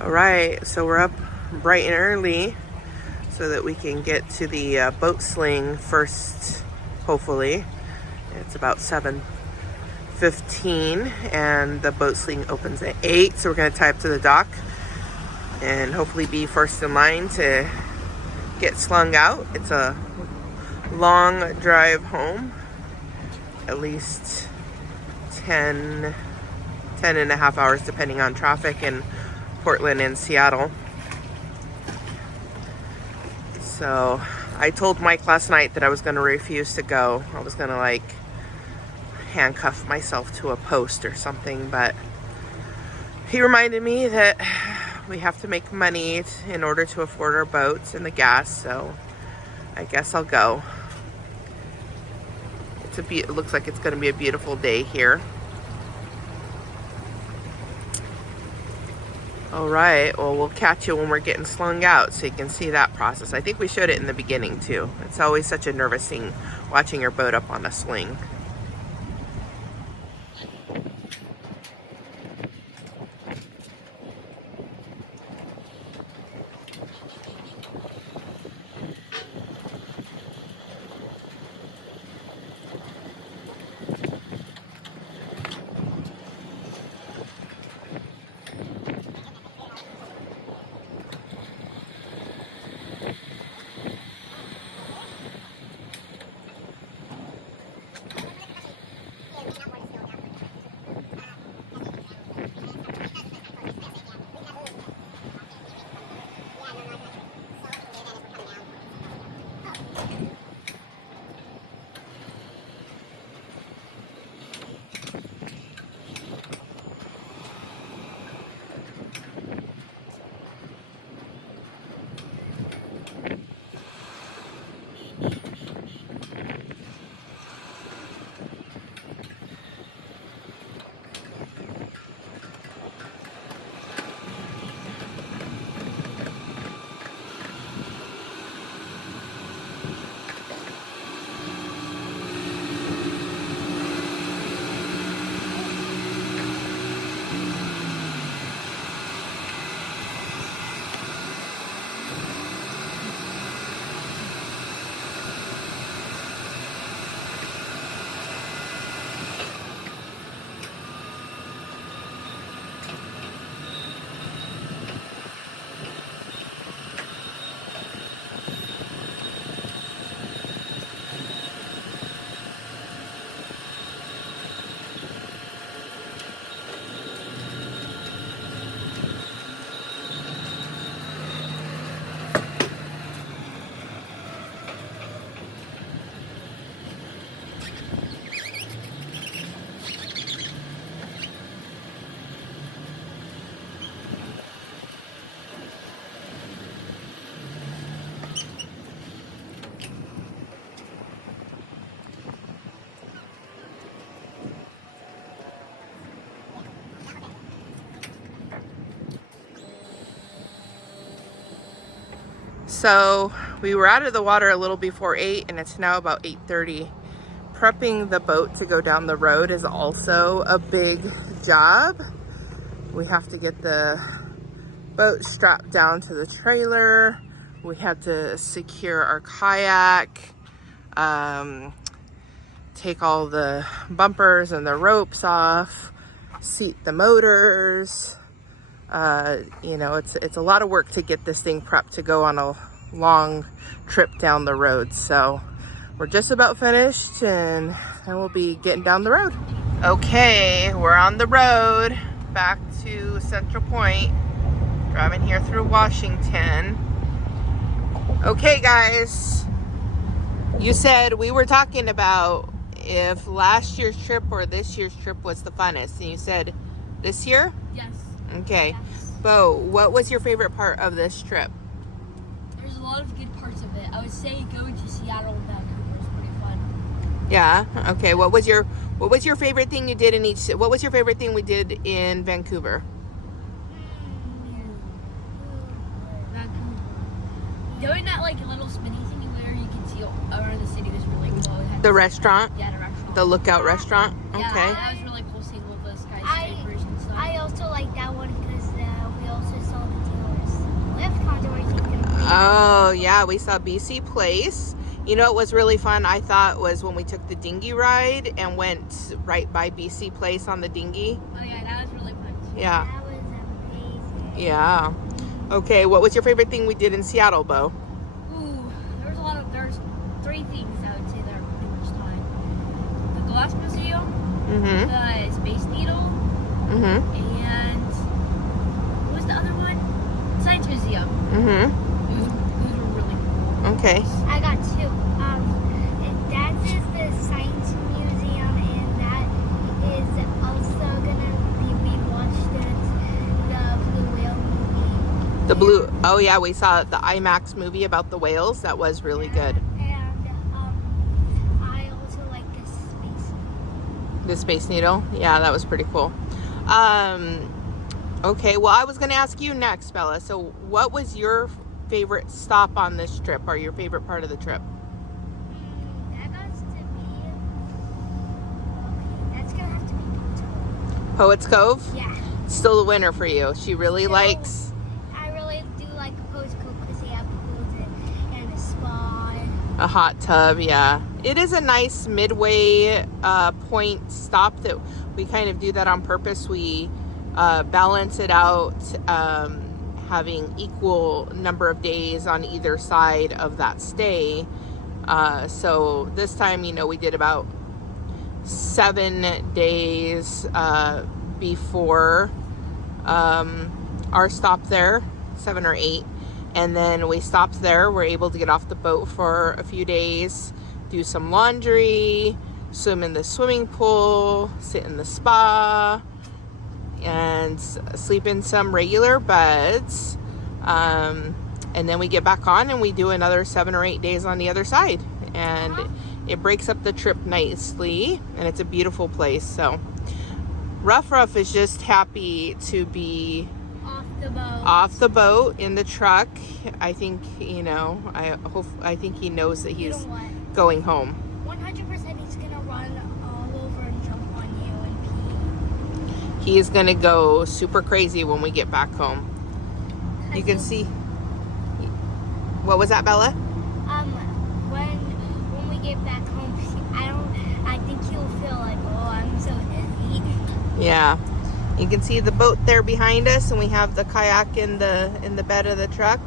All right, so we're up bright and early so that we can get to the boat sling first, hopefully. It's about 7:15 and the boat sling opens at 8, so we're gonna tie up to the dock and hopefully be first in line to get slung out. It's a long drive home, at least 10 and a half hours depending on traffic in Portland and Seattle. So I told Mike last night that I was going to refuse to go. I was going to like handcuff myself to a post or something, but he reminded me that we have to make money in order to afford our boats and the gas, so I guess I'll go. It looks like it's going to be a beautiful day here. All right, well, we'll catch you when we're getting slung out so you can see that process. I think we showed it in the beginning too. It's always such a nervous thing watching your boat up on a sling. So we were out of the water a little before 8 and it's now about 8:30. Prepping the boat to go down the road is also a big job. We have to get the boat strapped down to the trailer. We have to secure our kayak, take all the bumpers and the ropes off, seat the motors. You know, it's a lot of work to get this thing prepped to go on a long trip down the road. So we're just about finished and we'll be getting down the road. Okay, we're on the road back to Central Point, driving here through Washington. Okay guys, you said we were talking about if last year's trip or this year's trip was the funnest, and you said this year? Yes. Okay. Yes. Bo, what was your favorite part of this trip? There's a lot of good parts of it. I would say going to Seattle and Vancouver was pretty fun. Yeah. Okay. What was your favorite thing you did in each? What was your favorite thing we did in Vancouver? Vancouver. Doing that like little spinny thing where you can see around the city was really cool. The restaurant? Yeah, the restaurant. The Lookout restaurant? Yeah, Okay. that was really cool seeing all the skyscrapers and stuff. I also like that one because we also saw Oh, yeah, we saw BC Place. You know, it was really fun, I thought, was when we took the dinghy ride and went right by BC Place on the dinghy. Oh, yeah, that was really fun. Yeah. That was amazing. Yeah. Okay, what was your favorite thing we did in Seattle, Bo? Ooh, there's 3 things I would say that are pretty much time. The Glass Museum, Mm-hmm. the Space Needle, Mm-hmm. and what was the other one? Science Museum. Mm-hmm. Those were really cool. Okay. I got 2. That is the Science Museum, and that is also gonna be, we watched the Blue Whale movie. The blue, oh yeah, we saw the IMAX movie about the whales. That was really good. And I also like the space. The Space Needle. Yeah, that was pretty cool. Okay, well, I was going to ask you next, Bella. So what was your favorite stop on this trip, or your favorite part of the trip? That got to be, okay, that's gonna have to be Potomac. Poets Cove? Yeah. Still the winner for you. She really likes I really do like Post Cove because they have pools and a spa. a hot tub. Yeah, it is a nice midway point stop that we kind of do that on purpose. We balance it out, having equal number of days on either side of that stay. So this time, you know, we did about 7 days before our stop there, 7 or 8, and then we stopped there. We're able to get off the boat for a few days, do some laundry, swim in the swimming pool, sit in the spa, and sleep in some regular beds, and then we get back on and we do another 7 or 8 days on the other side, and it breaks up the trip nicely, and it's a beautiful place. So Ruff is just happy to be off the boat in the truck. I think, you know, I think he knows that he's going home. 100% he's gonna run all over and jump on you and pee. He is gonna go super crazy when we get back home. You can see. What was that, Bella? When we get back home, I think he'll feel like, oh, I'm so dizzy. Yeah. You can see the boat there behind us, and we have the kayak in the bed of the truck.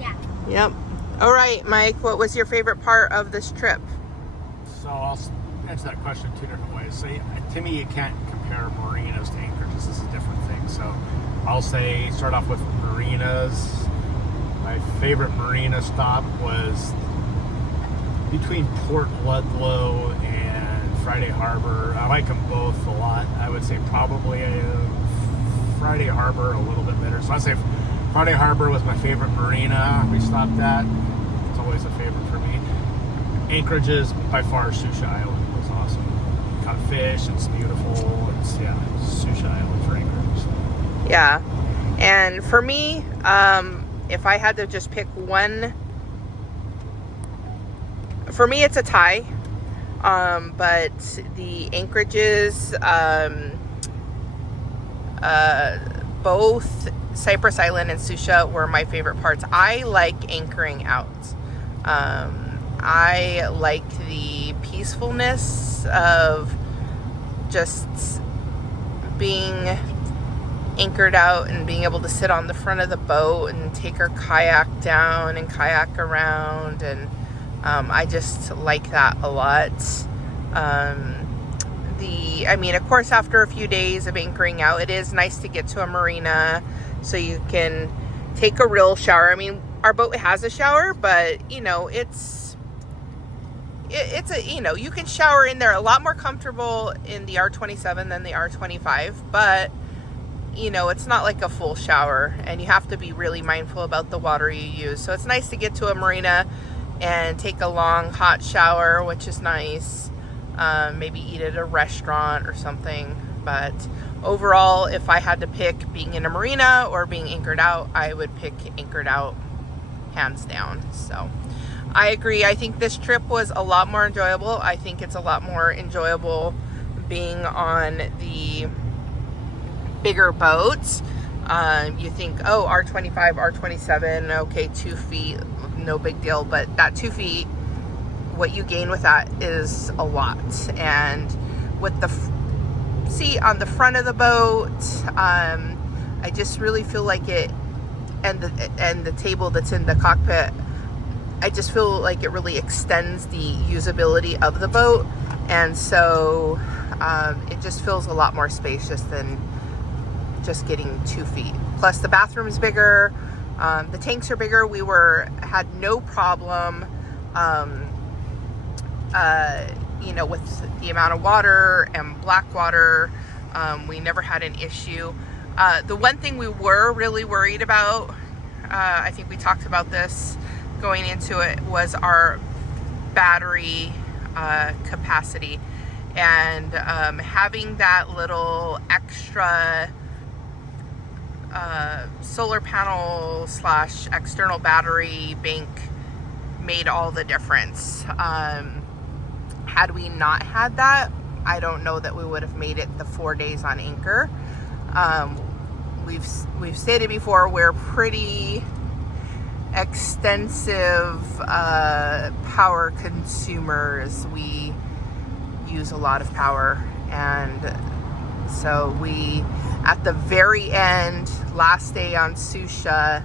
Yeah. Yep. All right, Mike, what was your favorite part of this trip? So I'll answer that question 2 different ways. So to me, you can't compare marinas to anchorages. This is a different thing. So I'll say start off with marinas. My favorite marina stop was between Port Ludlow and Friday Harbor. I like them both a lot. I would say probably Friday Harbor a little bit better. So I'd say Friday Harbor was my favorite marina we stopped at. It's always a favorite for me. Anchorages, by far, Susha Island was awesome. Caught fish, it's beautiful. It's, yeah, Susha Island for Anchorage. Yeah. And for me, if I had to just pick one, for me it's a tie. But the anchorages, both Cypress Island and Susha were my favorite parts. I like anchoring out. I like the peacefulness of just being anchored out and being able to sit on the front of the boat and take our kayak down and kayak around, and I just like that a lot. I mean, of course, after a few days of anchoring out, it is nice to get to a marina so you can take a real shower. I mean, our boat has a shower, but you know, it's a, you know, you can shower in there a lot more comfortable in the R27 than the R25, but you know, it's not like a full shower, and you have to be really mindful about the water you use. So it's nice to get to a marina and take a long hot shower, which is nice. Maybe eat at a restaurant or something. But overall, if I had to pick being in a marina or being anchored out, I would pick anchored out, hands down. So I agree. I think this trip was a lot more enjoyable. I think it's a lot more enjoyable being on the bigger boats. You think, oh, R25, R27, okay, 2 feet, no big deal. But that 2 feet, what you gain with that is a lot. And with the seat on the front of the boat, I just really feel like it, and the table that's in the cockpit, I just feel like it really extends the usability of the boat. And so it just feels a lot more spacious than just getting 2 feet. Plus the bathroom is bigger, the tanks are bigger. We had no problem, you know, with the amount of water and black water. We never had an issue. The one thing we were really worried about, I think we talked about this going into it, was our battery capacity. And having that little extra solar panel / external battery bank made all the difference. Had we not had that, I don't know that we would have made it the 4 days on anchor. We've stated before, we're pretty extensive power consumers. We use a lot of power, and so we, at the very end, last day on Susha,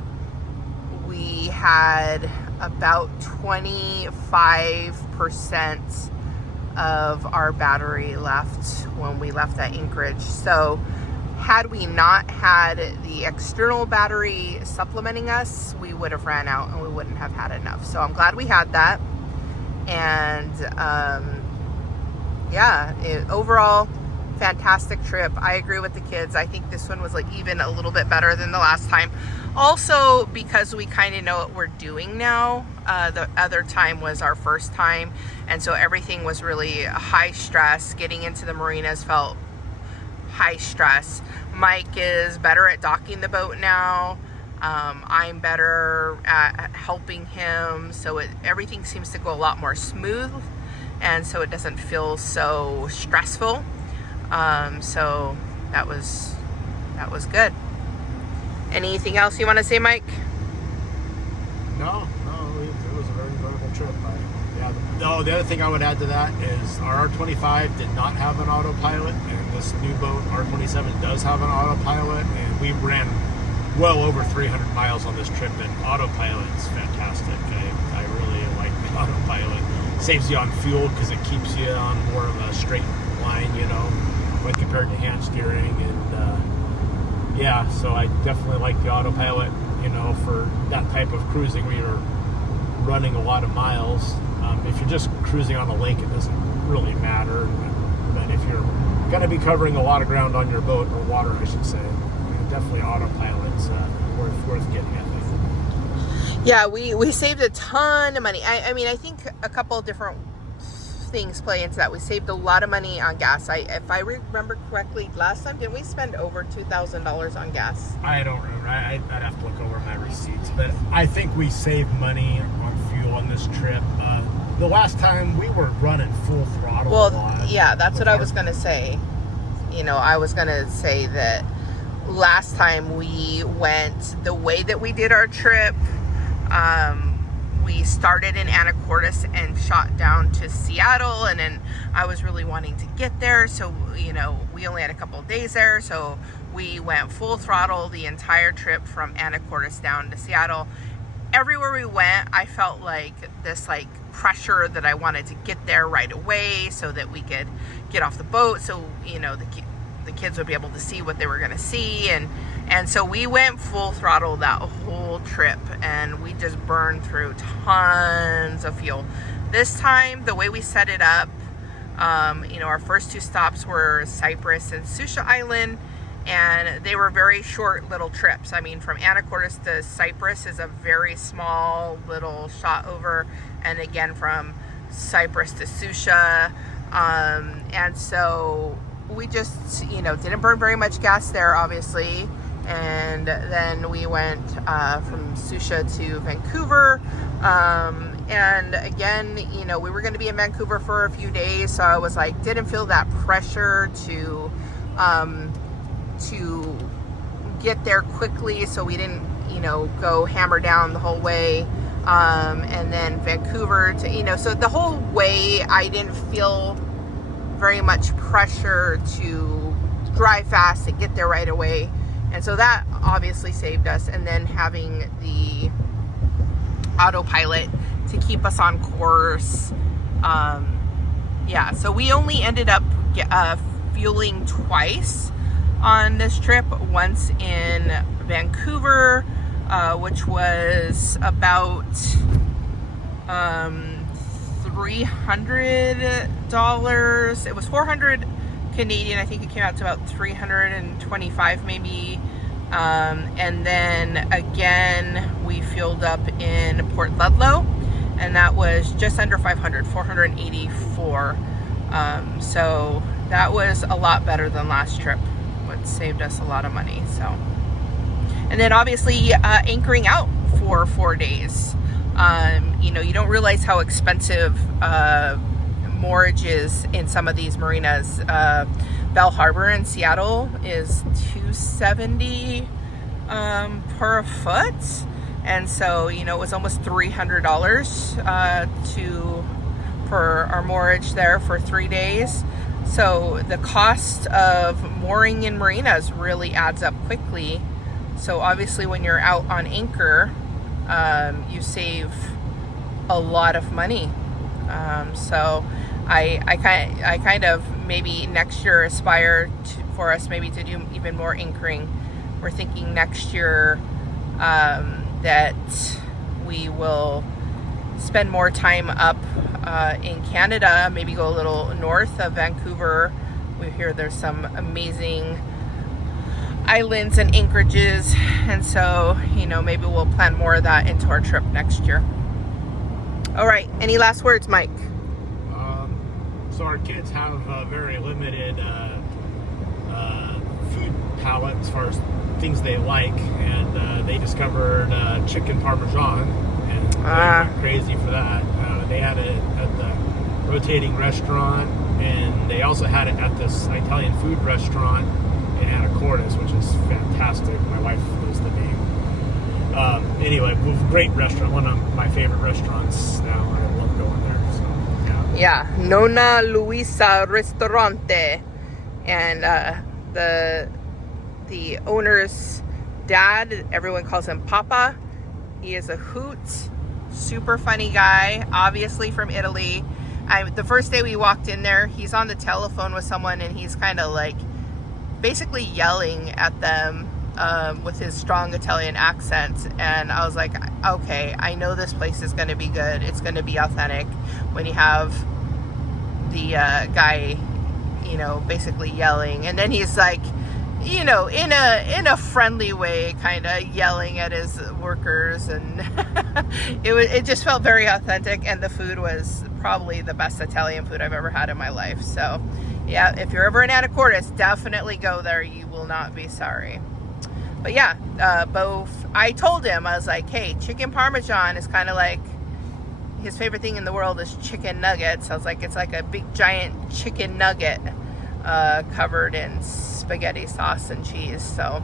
we had about 25% of our battery left when we left that anchorage. So had we not had the external battery supplementing us, we would have ran out and we wouldn't have had enough. So I'm glad we had that. And yeah, overall, fantastic trip. I agree with the kids. I think this one was like even a little bit better than the last time. Also, because we kind of know what we're doing now. The other time was our first time, and so everything was really high stress. Getting into the marinas felt high stress. Mike is better at docking the boat now. I'm better at helping him, so everything seems to go a lot more smooth, and so it doesn't feel so stressful. So that was good. Anything else you want to say, Mike? No, it was a very enjoyable trip. The other thing I would add to that is our R25 did not have an autopilot, and this new boat, R27, does have an autopilot, and we ran well over 300 miles on this trip, and autopilot is fantastic. I really like the autopilot. Saves you on fuel because it keeps you on more of a straight line, you know, when compared to hand steering. And yeah, so I definitely like the autopilot, you know, for that type of cruising where you're running a lot of miles. If you're just cruising on a lake, it doesn't really matter. But if you're going to be covering a lot of ground on your boat, or water, I should say, definitely autopilot's worth getting, I think. Yeah, we saved a ton of money. I mean, I think a couple of different things play into that. We saved a lot of money on gas. If I remember correctly, last time, didn't we spend over $2,000 on gas? I don't remember. I'd have to look over my receipts, but I think we saved money on fuel on this trip. The last time we were running full throttle. Well, yeah, that's what I was going to say. You know, I was going to say that last time we went the way that we did our trip, we started in Anacortes and shot down to Seattle, and then I was really wanting to get there, so you know, we only had a couple of days there, so we went full throttle the entire trip from Anacortes down to Seattle. Everywhere we went, I felt like this pressure that I wanted to get there right away so that we could get off the boat, so you know, the kids would be able to see what they were going to see, and so we went full throttle that whole trip, and we just burned through tons of fuel. This time, the way we set it up, you know, our first two stops were Cyprus and Susha Island, and they were very short little trips. I mean, from Anacortes to Cyprus is a very small little shot over, and again from Cyprus to Susha, and so we just, you know, didn't burn very much gas there, obviously. And then we went from Susha to Vancouver. And again, you know, we were going to be in Vancouver for a few days, so I was like, didn't feel that pressure to get there quickly, so we didn't, you know, go hammer down the whole way. And then Vancouver to, you know, so the whole way I didn't feel very much pressure to drive fast and get there right away. And so that obviously saved us. And then having the autopilot to keep us on course. Yeah, so we only ended up fueling twice on this trip. Once in Vancouver, which was about $300. It was 400 Canadian. I think it came out to about 325 maybe. And then again, we fueled up in Port Ludlow, and that was just under 500, 484. So that was a lot better than last trip, which saved us a lot of money. So, and then obviously anchoring out for 4 days. You know, you don't realize how expensive moorage is in some of these marinas. Bell Harbor in Seattle is $270 per foot, and so, you know, it was almost $300 for our moorage there for 3 days. So the cost of mooring in marinas really adds up quickly. So obviously when you're out on anchor, you save a lot of money. So I kind of maybe next year aspire for us maybe to do even more anchoring. We're thinking next year that we will spend more time up in Canada, maybe go a little north of Vancouver. We hear there's some amazing islands and anchorages, and so, you know, maybe we'll plan more of that into our trip next year. All right, any last words, Mike? So our kids have very limited food palate as far as things they like, and they discovered chicken parmesan, and they went crazy for that. They had it at the rotating restaurant, and they also had it at this Italian food restaurant in Anacortes, which is fantastic. My wife knows the name. Anyway, great restaurant, one of my favorite restaurants now. I love going there. So yeah, Nonna Luisa Ristorante, and the owner's dad, everyone calls him Papa. He is a hoot, super funny guy, obviously from Italy. The first day we walked in there, he's on the telephone with someone, and he's kind of like basically yelling at them with his strong Italian accent. And I was like, okay, I know this place is going to be good. It's going to be authentic when you have the guy, you know, basically yelling. And then he's like, you know, in a friendly way, kind of yelling at his workers, and it just felt very authentic. And the food was probably the best Italian food I've ever had in my life. So yeah, if you're ever in Anacortes, definitely go there. You will not be sorry. But yeah, I told him, I was like, hey, chicken parmesan is kind of like, his favorite thing in the world is chicken nuggets. I was like, it's like a big giant chicken nugget covered in spaghetti sauce and cheese. So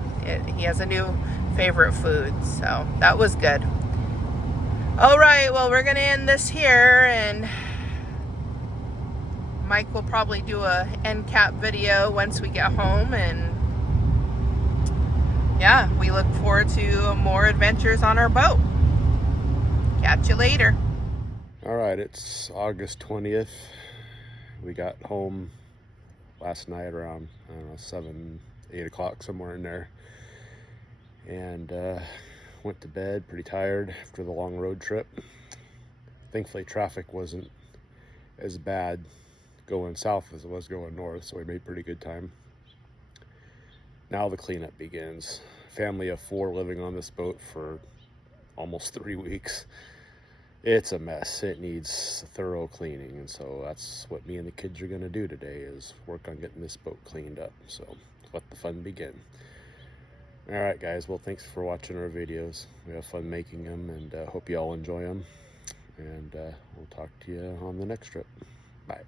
he has a new favorite food. So that was good. All right, well, we're gonna end this here, and Mike will probably do a end cap video once we get home, and yeah, we look forward to more adventures on our boat. Catch you later. All right, it's August 20th. We got home last night around, I don't know, 7, 8 o'clock, somewhere in there, and went to bed pretty tired after the long road trip. Thankfully, traffic wasn't as bad going south as it was going north, so we made pretty good time. Now the cleanup begins. Family of 4 living on this boat for almost 3 weeks. It's a mess. It needs thorough cleaning, and so that's what me and the kids are going to do today, is work on getting this boat cleaned up. So let the fun begin. All right, guys. Well, thanks for watching our videos. We have fun making them, and hope you all enjoy them. And we'll talk to you on the next trip. Bye.